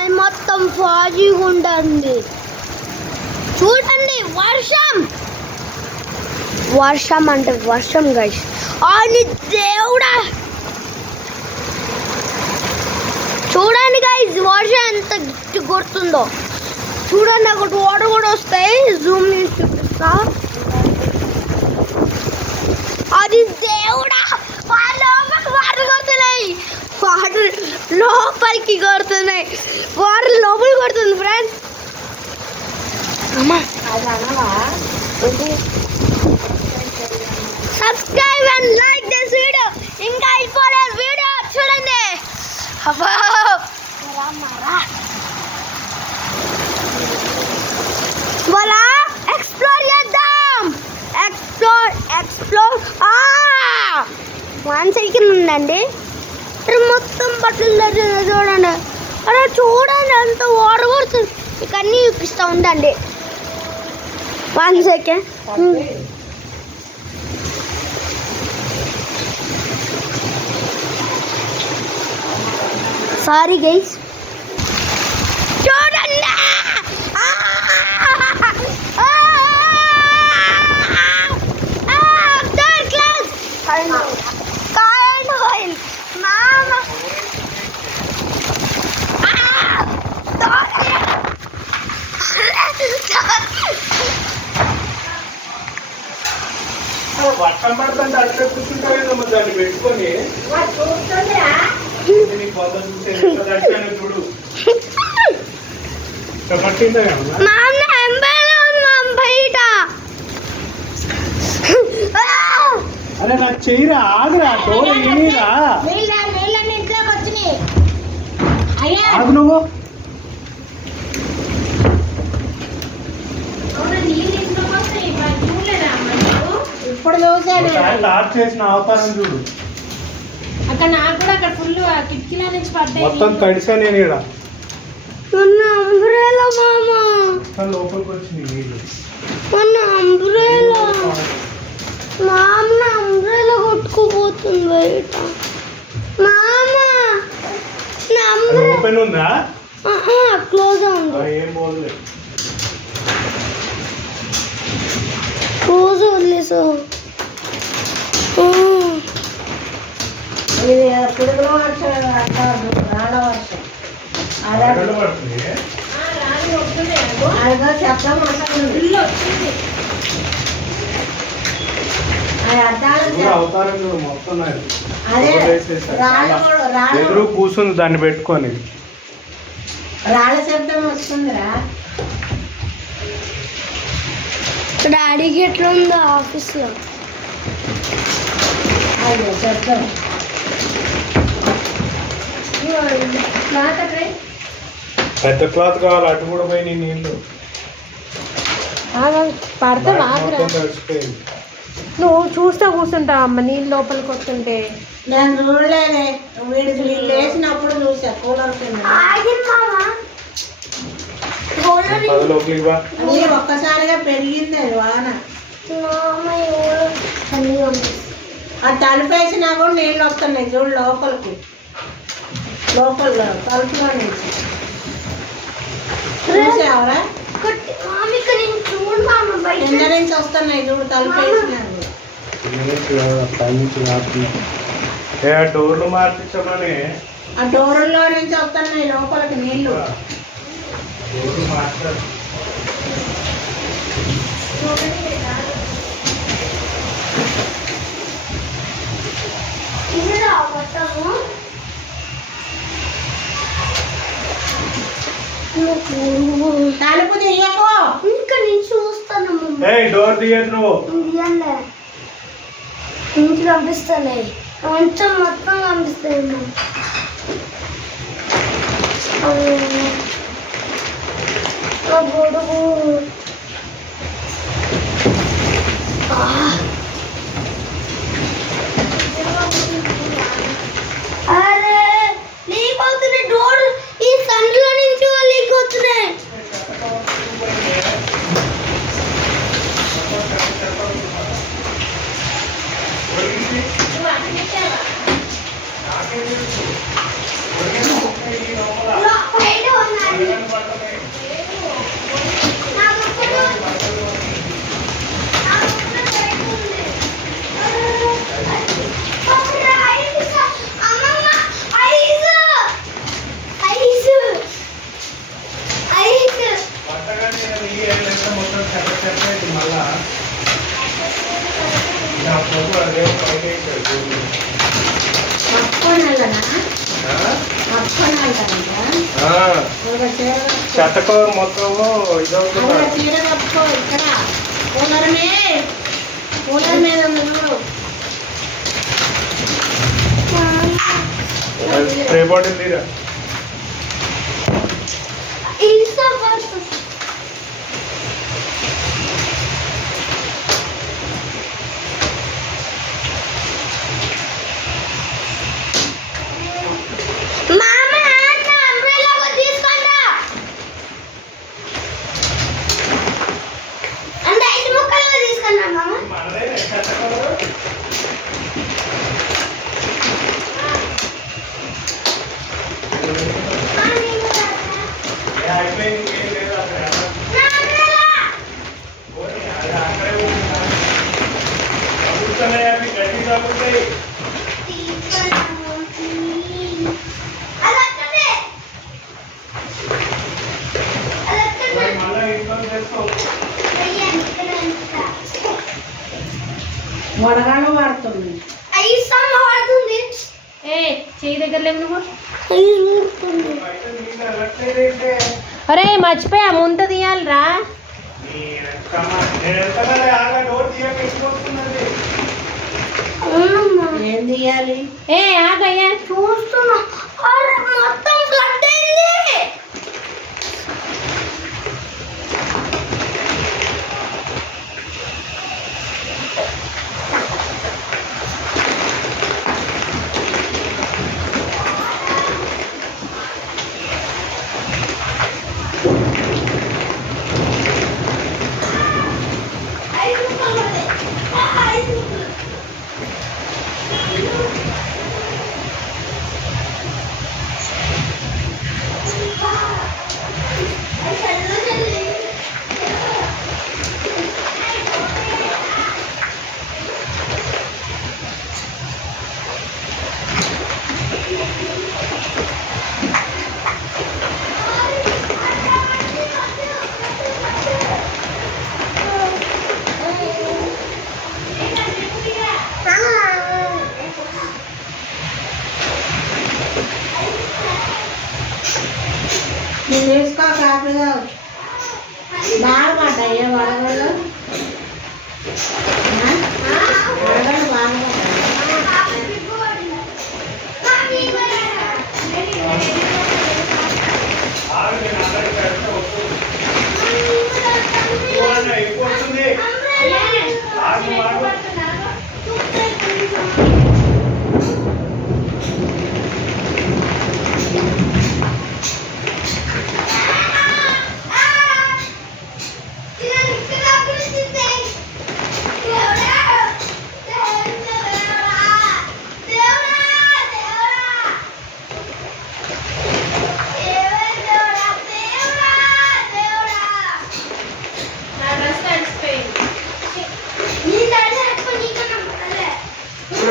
అది మొత్తం ఫాజీగా ఉంటుంది. చూడండి వర్షం వర్షం అంటే వర్షం గైస్. అని దేవుడా చూడండి గైస్ వర్షం ఎంత గట్టి కొడుతుందో చూడండి. అక్కడ వాటర్ కూడా వస్తాయి. జూమ్ చేసి చూపిస్తా. అది దేవుడా వాటర్ కొడుతున్నాయి. వాటర్ లోపలికి కొడుతున్నాయి. వాటర్ లోపలికి కొడుతుంది ఫ్రెండ్స్. అమ్మా subscribe and like this video. ఇంకా అయిపోలేదు వీడియో చూడండి. అబ్బా voilà ఎక్స్ప్లోర్ చేద్దాం. ఎక్స్ప్లోర్ 1 సెకండ్ ఉందండి. మొత్తం బట్టలు తెచ్చింది చూడండి. అరే చూడండి అంత వాటర్ కొడుతుంది. ఇక అన్నీ చూపిస్తూ ఉండండి. 1 సెకండ్. సారీ గైస్ చూడండి. వర్షం పడుతుంటే అట్లా కూర్చుంటావేమో దాన్ని పెట్టుకొని చూడు అరే నాకు చెయ్యిరా ఆగురా తోడు ఆగు నువ్వు. ఇప్పుడు చూసాను స్టార్ట్ చేసిన ఆపారం చూడు. అక్కడ నాకు కూడా అక్కడ ఫుల్ కిటికీల నుంచి పడ్డాయి. మొత్తం తడిసా నేను ఇక్కడ అంబ్రెలా మామ లోపలికి వచ్చింది నీళ్ళు. అంబ్రెలా మామ అంబ్రెలా కొట్టుకుపోతుంది బయట. మామ ఓపెన్ ఉందా? క్లోజ్ ఉంది. ఏం పోలేదు. క్లోజ్ వదిలేసా. ఇది పిడుగులో వర్షం రాళ్ళ వర్షం అదిగో శబ్దం ఇల్లు వచ్చింది. ఎదురు కూర్చుంది దాన్ని పెట్టుకొని. రాళ్ళ శబ్దం వస్తుందిరా. డాడీకి ఎట్లా ఉందో ఆఫీస్లో అయ్యో శబ్దం. పెద్ద క్లాత్ కావాలి. అటు కూడా పోయి నీళ్ళు పడితే నువ్వు చూస్తా కూర్చుంటావు అమ్మ. నీళ్ళు లోపలికి వస్తుంటే నేను చూడలేదే. వీడికి నీళ్ళు వేసినప్పుడు చూసా కూలర్ నీరు ఒక్కసారిగా పెరిగింది అది వాన. అది తలుపేసినా కూడా నీళ్ళు వస్తున్నాయి చూడు లోపలికి. లోపల తలుపులో నుంచి చూసావరా? కింద నుంచి వస్తున్నాయి చూడు తలుపేసినా. డోర్లు మార్పించమని ఆ డోర్లో నుంచి వస్తున్నాయి లోపలికి నీళ్ళు. తలుపు తీయకు. ఇంకా నేను చూస్తాను. డోర్ తీయదు నువ్వు. ఇంటికి పంపిస్తానే. కొంచెం మొత్తం పంపిస్తాను. గొడుగు అరే లీక్ అవుతున్నాయి. డోర్ ఈ సందులో నుంచి లీక్ అవుతున్నాయి. బయట ఉన్న అప్పనల్లనా ఆ? అప్పనల్లంట ఆ, ఒక చీర కట్టుకో. చెత్తకో మొత్తము ఇదవుతున్నా ఒక చీర కట్టుకో ఇక్కడ కూలర్ మీద ఉంది చూడు. స్ప్రే బాటిల్ తీరా మనదే చెత్తకో అయిపోయింది ఏం లేదు అక్కడ పోనీ, అది అక్కడే ఉంది. కూర్చొని అవి గడ్డి తగ్గుతాయి మళ్ళీ ఇంట్లో చేసుకో వడగాను వాడుతుంది. ఏ చెయ్యి దగ్గర లేవు నువ్వు. అయితే నీళ్ళు వెళ్ళట్లేదేంటే అరే మర్చిపోయా ముంత తీయాలిరా. నేను వెళ్తానే ఆగా డోర్ తీయక ఎక్కువస్తున్నది ఏం తీయాలి? ఏ ఆగయ్యా చూస్తున్నా మొత్తం బ్లడ్ అయింది. నేను వేసుకో కాపీగా బాగా పడ్డాయి వడగళ్ళు. వడగళ్ళు బాగా ఆగు నేను అందరికి పెడితే వస్తుంది ఎక్కువ వస్తుంది ఆగు ఆగు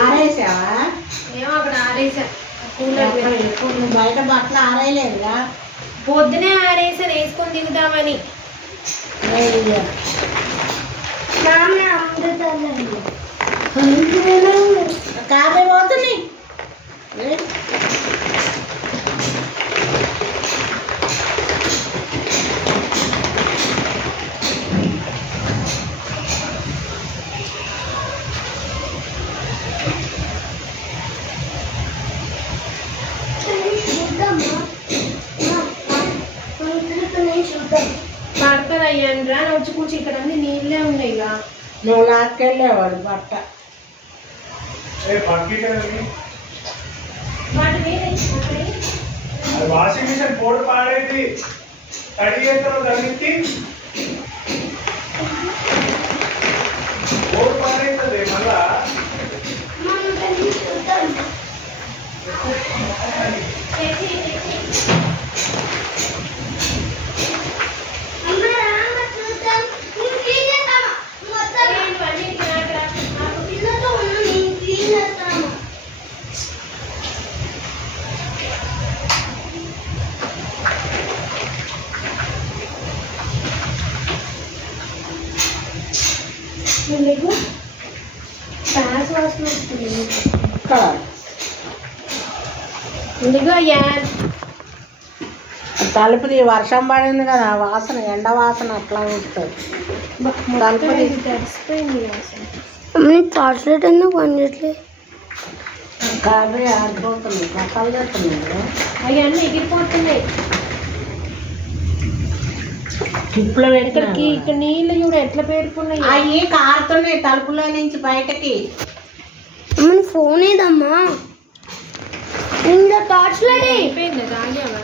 ఆరేసావా? ఏమో అక్కడ ఆరేసా. ఇప్పుడు నువ్వు బయట బట్టలు ఆరేయలేదుగా. పొద్దునే ఆరేసాను వేసుకొని దిగుదామని. కాపీ పోతుంది. పడుతుంది అయ్యానురా వచ్చి కూర్చి ఇక్కడ అన్ని నీళ్ళే ఉన్నాయి. ఇక నువ్వు లాక్కెళ్ళేవాడు బట్ట బకెట్ అది వాటి మీద వాషింగ్ మిషన్ బోర్డు పాడేది తడి చేస్తారో తగ్గించి బోర్డు పాడైతుంది మళ్ళా ప్యాస్ వాసన వస్తుంది. ఇదిగో అయ్యా తలుపుది వర్షం పడింది కదా వాసన ఎండ వాసన అట్లా వస్తుంది. తలుపుది తడిసిపోయింది అసలు. టార్చ్ లైట్ ఎందుకు పనిచేయట్లేదు? కర్రీ ఆడిపోతుంది మసాలా చేస్తున్నాడు. అవన్నీ ఎగిరిపోతున్నాయి. టిప్పులో ఇక్కడికి ఇక్కడ నీళ్ళు కూడా ఎట్లా పేరుకున్నాయి. అవి కారుతున్నాయి తలుపులో నుంచి బయటకి. మన ఫోన్ ఏదమ్మా? ఇంకా టార్చ్ లైట్